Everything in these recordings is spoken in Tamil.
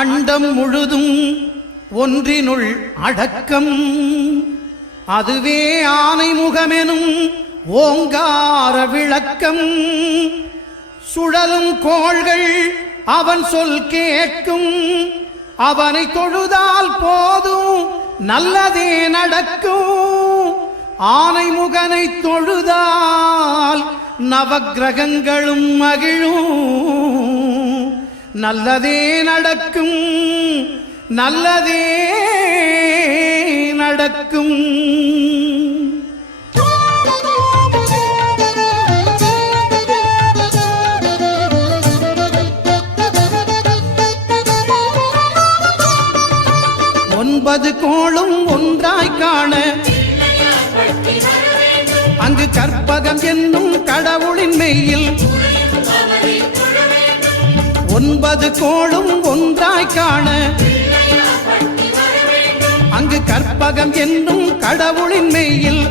அண்டம் முழுதும் ஒன்றினுள் அடக்கம். அதுவே ஆனை முகமெனும் ஓங்கார விளக்கம். சுழலும் கோள்கள் அவன் சொல் கேட்கும். அவனை தொழுதால் போதும் நல்லதே நடக்கும். ஆனை முகனை தொழுதால் நவக்கிரகங்களும் மகிழும். நல்லதே நடக்கும், நல்லதே நடக்கும். ஒன்பது கோளும் ஒன்றாய் காண அங்கு கற்பகம் என்னும் கடவுளின் மெய்யில். ஒன்பது கோளும் ஒன்றாய் காண அங்கு கற்பகம் என்னும் கடவுளின் மெய்யில்.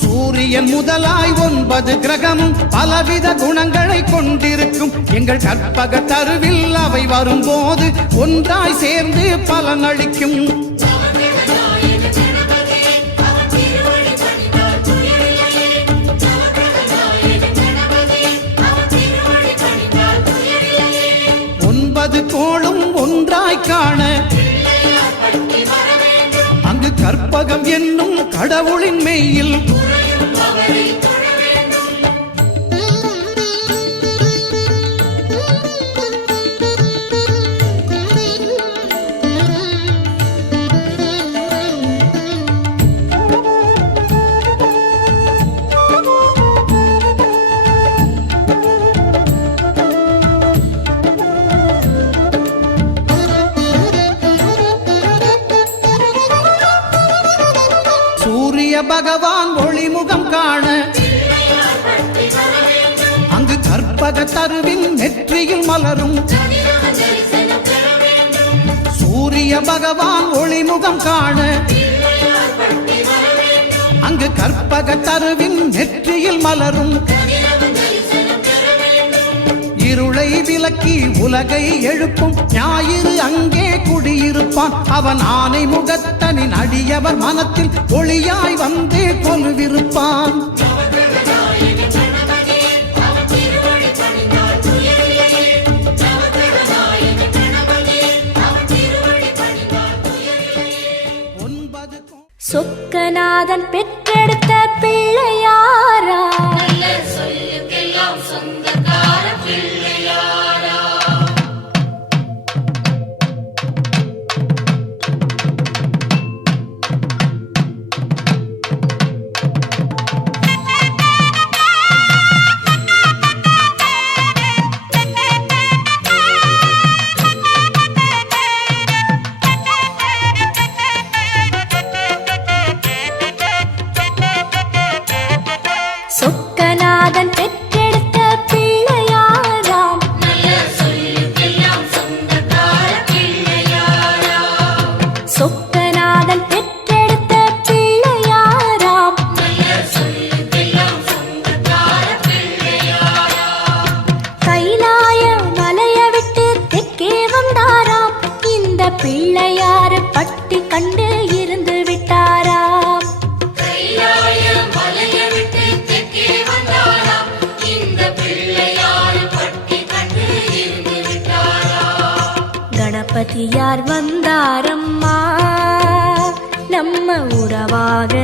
சூரியன் முதலாய் 9 கிரகமும் பலவித குணங்களை கொண்டிருக்கும். எங்கள் கற்பக தருவில் அவை வரும்போது ஒன்றாய் சேர்ந்து பலனளிக்கும். கோளும் ஒன்றாய் காண அங்கு கற்பகம் என்னும் கடவுளின் மெய்யில். பகவான் ஒளிமுகம் காண அங்கு கற்பக தருவின் நெற்றியில் மலரும். சூரிய பகவான் ஒளிமுகம் காண அங்கு கற்பக தருவின் நெற்றியில் மலரும். இருளை விலக்கி உலகை எழுப்பும் ஞாயிறு அங்கே குடியிருப்பான். அவன் ஆனை முகத்தனின் அடியவர் மனத்தில் ஒளியாய் வந்து கொலுவிருப்பான். சொக்கநாதன் பெற்றெடுத்த பிள்ளையாரா பிள்ளையார் பட்டி கண்டு இருந்து விட்டாராம். கணபதியார் வந்தாரம்மா நம்ம உறவாக